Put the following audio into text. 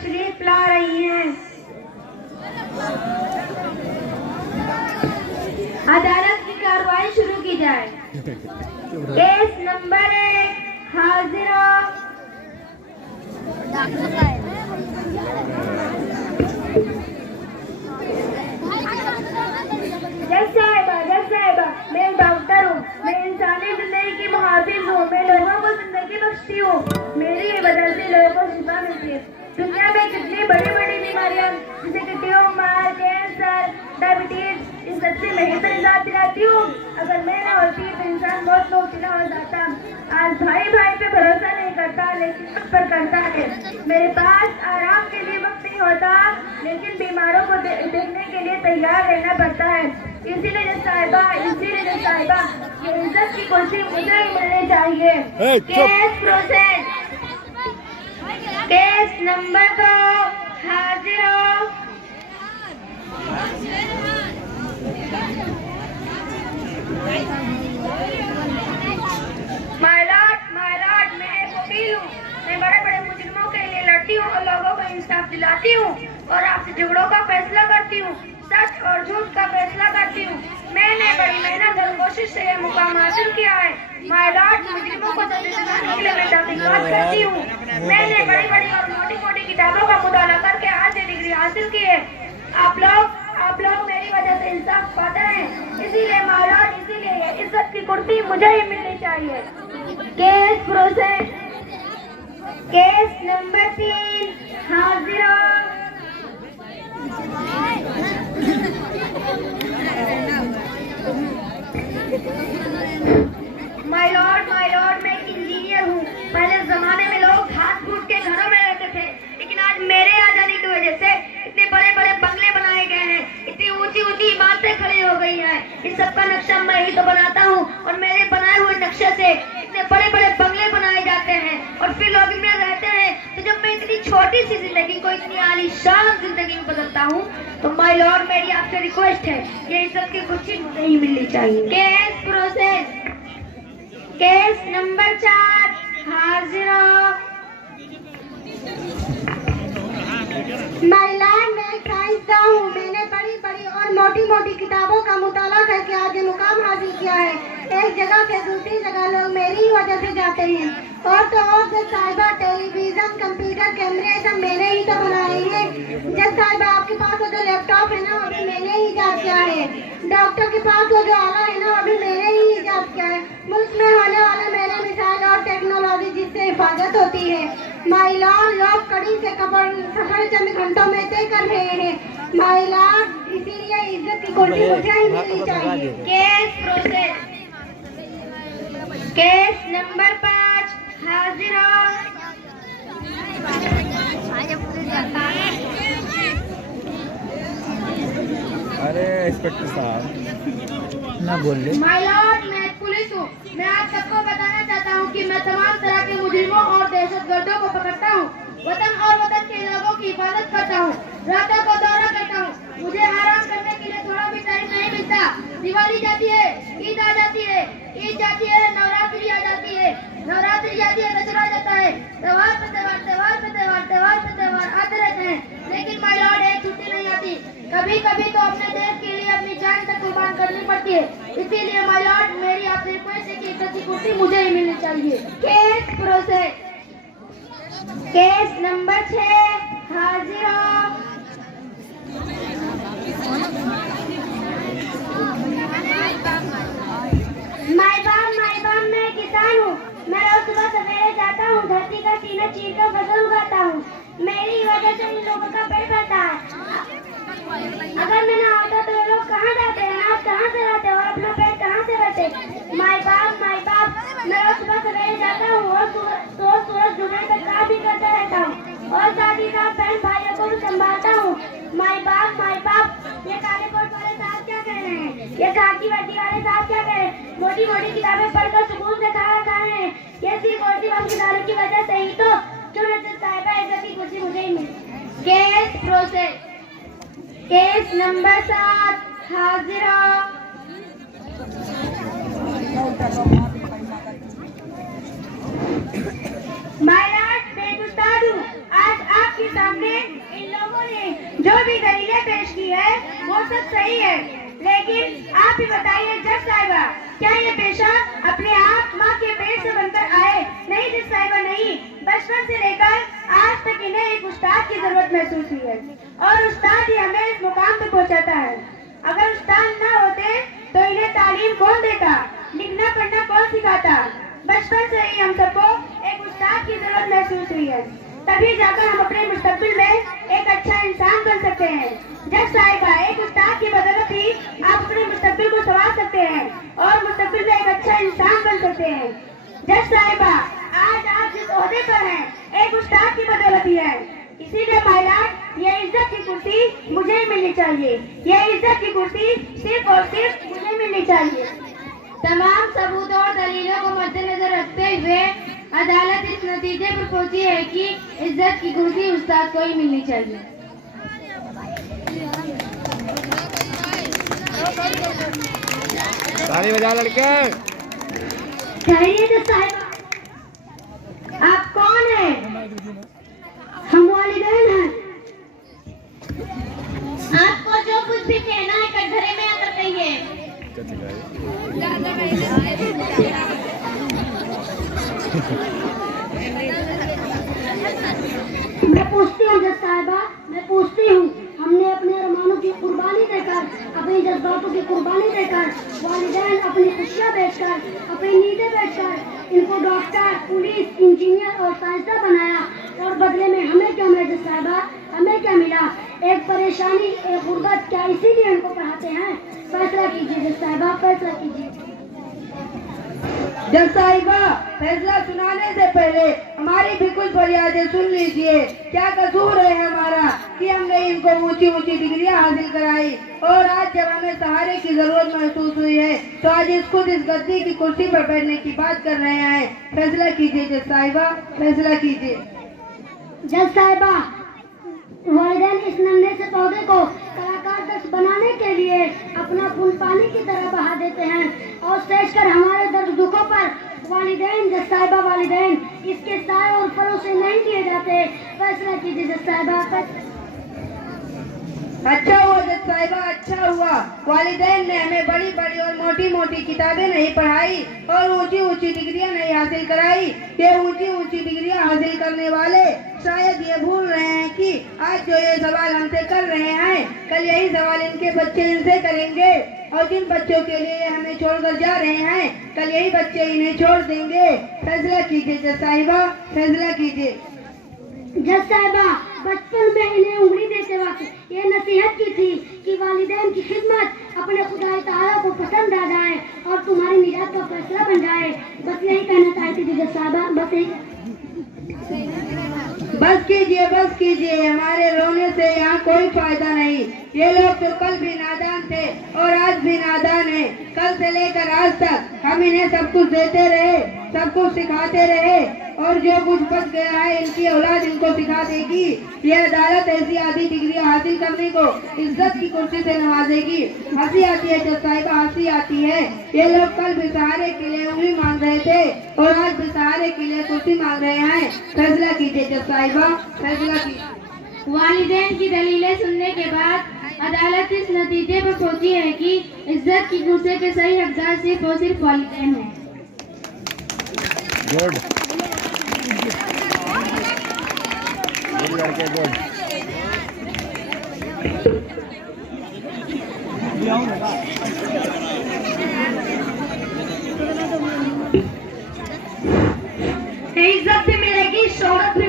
तशरीफ ला रही हैं। अदालत की कार्रवाई शुरू की जाए। केस नंबर 1 हाजिर हो। जज साहिबा, मैं डॉक्टर हूँ, मैं इंसानी जिंदगी की मुहाफिज हूँ, मैं लोगों को जिंदगी बख्शती हूँ, मेरी वजह से लोगों को शिफा मिलती है। दुनिया में कितनी बड़ी बड़ी बीमारियां जैसे कि ट्यूमर, कैंसर, डायबिटीज, इन सबसे मैं ही तो निजात दिलाती हूँ। अगर मैं ना होती तो इंसान बहुत मुश्किल हो जाता। आज भाई भाई पे भरोसा नहीं करता, लेकिन उस पर करता है। मेरे पास आराम के लिए वक्त नहीं होता, लेकिन बीमारों को देखने के लिए तैयार रहना पड़ता है। इसीलिए जज साहिबा, ये इज्जत की कुर्सी मुझे ही मिलनी चाहिए। Case process. केस नंबर 2 हाजिर हो। माय लॉर्ड, मैं एक वकील हूँ। मैं बड़े बड़े मुजरिमों के लिए लड़ती हूँ और लोगों को इंसाफ दिलाती हूँ और आपसे झगड़ों का फैसला करती हूँ, सच और झूठ का फैसला करती हूँ। मैंने बड़ी मेहनत और कोशिश से यह मुकाम हासिल किया है। माय लॉर्ड, मुजरिमों को सजा दिलाने के लिए मैं तहकीकात करती हूँ। मैंने बड़ी बड़ी और मोटी मोटी किताबों का मुताला करके आज ये डिग्री हासिल की है। आप लोग मेरी वजह से इंसाफ पाते हैं, इसीलिए माय लॉर्ड, इसीलिए ये इज्जत की कुर्सी मुझे ही मिलनी चाहिए। Case process. केस नंबर 3 हाजिर हो। माय लॉर्ड, मैं एक इंजीनियर हूँ। पहले जमाने में लोग हाथ फूट के घरों में रहते थे, लेकिन आज मेरे आ जाने की वजह से इतने बड़े बड़े बंगले बनाए गए हैं, इतनी ऊंची ऊंची इमारतें खड़ी हो गई हैं। इस सब का नक्शा मैं ही तो बनाता हूँ और मेरे बनाए हुए नक्शे से इतने बड़े बड़े बंगले बनाए जाते हैं और फिर लोग इनमें रहते हैं। तो जब मैं इतनी छोटी सी जिंदगी को इतनी आलीशान जिंदगी में बदलता हूँ, तो माय लॉर्ड, मेरी आपसे रिक्वेस्ट है, ये इज्जत की कुर्सी मुझे ही मिलनी चाहिए। Case process. केस नंबर 4 हाजिर हो। माय लॉर्ड, मैं एक साइंसदान हूँ। मैंने बड़ी बड़ी और मोटी मोटी किताबों का मुताला करके आगे मुकाम हासिल किया है। एक जगह से दूसरी जगह लोग मेरी ही वजह से जाते हैं। और तो और जज साहिबा, टेलीविजन, कंप्यूटर, कैमरे सब मैंने ही तो बनाए हैं। जज साहिबा, आपके पास वो जो लैपटॉप है ना, अभी मैंने ही ईजाद किया है। डॉक्टर के पास वो जो आला है ना, अभी मैंने ही ईजाद किया है। मुल्क में होने वाले मेरे मिसाइल और टेक्नोलॉजी जिससे हिफाजत होती है। माय लॉर्ड, लोग कड़ी से सफर चंद घंटों में तय कर रहे हैं। माय लॉर्ड, इसीलिए इज्जत की कुर्सी मुझे ही मिलनी चाहिए। Case process. केस नंबर 5 हाजिर हो। अरे इंस्पेक्टर साहब ना बोलिए। माय लॉर्ड, मैं पुलिस हूँ। मैं आप सबको बताना चाहता हूँ कि मैं तमाम तरह के मुजरिमों और दहशतगर्दों को पकड़ता हूँ, वतन और वतन के लोगों की हिफाजत करता हूँ, रातों को दौरा करता हूँ। मुझे आराम करने के लिए थोड़ा भी टाइम नहीं मिलता। दिवाली जाती है, ईद आ जाती है, नवरात्रि आ जाती है, दशहरा जाता है, त्योहार पे त्योहार आते रहते हैं, लेकिन माय लॉर्ड, एक छुट्टी नहीं आती। कभी कभी तो अपने देश के लिए अपनी जान तक कुर्बान करनी पड़ती है। इसीलिए माय लॉर्ड, मेरी आपसे रिक्वेस्ट है कि इज्जत की कुर्सी मुझे ही मिलनी चाहिए। Case process. केस नंबर 6 हाजिर हो। माय बाप, मैं किसान हूँ। मैं रोज सुबह सवेरे जाता हूँ, धरती का सीना चीर कर फसल उगाता हूँ। मेरी वजह से इन लोगों का पेट भरता है। अगर मैं ना होता तो ये लोग कहाँ जाते हैं, आप कहाँ से रहते और अपना पेट कहाँ से भरते। माय बाप, मैं रोज सुबह सवेरे जाता हूँ और सूरज डूबने तक काम भी करता रहता हूँ और साथ ही साथ बहन भाइयों को भी संभालता हूँ। माय बाप, ये काले कोट वाले साहब क्या कह रहे हैं, ये खाकी वर्दी वाले साहब क्या कह रहे हैं। मोटी मोटी किताबें पढ़कर सुकून से खा रहे हैं। ये सिर्फ और सिर्फ आपकी दारू की वजह से ही तो जज साहिबा, इज्जत की कुर्सी मुझे ही मिली। Case process. केस नंबर 7 हाजिर हो। माय लॉर्ड, मैं गुस्ताद हूँ। आज आपके सामने ही बताइए जज साहिबा, क्या ये पेशा अपने आप माँ के पेट से बनकर आए? नहीं जज साहिबा नहीं, बचपन से लेकर आज तक इन्हें एक उस्ताद की जरूरत महसूस हुई है और उस्ताद ही हमें इस मुकाम तक पहुँचाता है। अगर उस्ताद न होते तो इन्हें तालीम कौन देता, लिखना पढ़ना कौन सिखाता? बचपन से ही हम सबको एक उस्ताद की जरूरत महसूस हुई है, तभी जाकर हम अपने मुस्तकबिल में एक अच्छा इंसान बन सकते हैं। जज साहिबा, एक उस्ताद की बदौलत ही आप अपने मुस्तकबिल को संवार सकते हैं और मुस्तकबिल में एक अच्छा इंसान बन सकते हैं। जज साहिबा, आज आप जिस ओहदे पर हैं एक उस्ताद की बदौलत ही है, इसीलिए महिलाएं ये इज्जत की कुर्सी मुझे ही मिलनी चाहिए। ये इज्जत की कुर्सी सिर्फ और सिर्फ मुझे मिलनी चाहिए। तमाम सबूत और दलीलों को मद्देनजर रखते हुए अदालत इस नतीजे पर पहुंची है कि इज्जत की कुर्सी उस्ताद को ही मिलनी चाहिए। ताली बजा लड़के। खैरियत साहिबा, आप कौन हैं? हम वालिदैन हैं। आपको जो कुछ भी कहना है कटघरे में आकर कहिए। मैं पूछती हूँ जज साहिबा, मैं पूछती हूँ, हमने अपने अरमानों की कुर्बानी देकर, अपने जज्बातों की कुर्बानी देकर, वालिदैन अपनी खुशियाँ बेचकर, अपनी नींदें बेचकर इनको डॉक्टर, पुलिस, इंजीनियर और साइंसदान बनाया और बदले में हमें क्या मिला जज साहिबा? हमें क्या मिला? एक परेशानी, एक गुर्बत। क्या इसीलिए इनको पढ़ाते हैं? फैसला कीजिए जज साहिबा, फैसला कीजिए। जज साहिबा, फैसला सुनाने से पहले हमारी भी कुछ फरियादें सुन लीजिए। क्या कसूर है हमारा कि हमने इनको ऊंची ऊंची डिग्रियां हासिल कराई और आज जब हमें सहारे की जरूरत महसूस हुई है तो आज खुद इस गद्दी की कुर्सी पर बैठने की बात कर रहे हैं। फैसला कीजिए जज साहिबा, फैसला कीजिए। जज साहिबा, वालिदैन इस नन्हे से पौधे को कलाकार दक्ष बनाने के लिए अपना खून पानी की तरह बहा देते हैं और सेच कर हमारे दर्द दुखों पर वालिदैन, जज साहिबा वालिदैन इसके साए और फलों से नहीं दिए जाते। फैसला कीजिए जज साहिबा। अच्छा हुआ जज साहिबा, अच्छा हुआ। वालिदैन ने हमें बड़ी बड़ी और मोटी मोटी किताबें नहीं पढ़ाई और ऊंची ऊंची डिग्रियां नहीं हासिल कराई। ये ऊंची ऊंची डिग्रियां हासिल करने वाले शायद ये भूल रहे हैं कि आज जो ये सवाल हमसे कर रहे हैं कल यही सवाल इनके बच्चे इनसे करेंगे और जिन बच्चों के लिए हमें छोड़कर जा रहे हैं कल यही बच्चे इन्हें छोड़ देंगे। फैसला कीजिए जज साहिबा, फैसला कीजिए। जज साहिबा, बचपन में इन्हें उंगली देते वक्त ये नसीहत की थी कि वालिदैन की खिदमत अपने खुदाई ताला को पसंद आ जाए और तुम्हारी निजात का फैसला बन जाए। बस यही कहना चाहती थी जज साहिबा, बस यही। बस कीजिए, बस कीजिए, हमारे रोने से यहाँ कोई फायदा नहीं। ये लोग तो कल भी नादान थे और आज भी नादान है। कल से लेकर आज तक हम इन्हें सब कुछ देते रहे, सब कुछ सिखाते रहे और जो कुछ बच गया है इनकी औलाद इनको सिखा देगी। यह अदालत ऐसी आधी डिग्री हासिल करने को इज्जत की कुर्सी से नवाजेगी। हंसी आती है जज साहिबा, हंसी आती है। ये लोग कल भी सहारे के लिए उंगली मांग रहे थे और आज भी सहारे के लिए कुर्सी मांग रहे हैं। फैसला कीजिए जज साहिबा, फैसला कीजिए। वालिदैन की दलीलें सुनने के बाद अदालत इस नतीजे पर पहुंची है कि इज्जत की कुर्सी के सही हकदार सिर्फ और सिर्फ वालिदैन हैं। गुड लड़के, गुड। इज्जत भी मिलेगी, शोहरत भी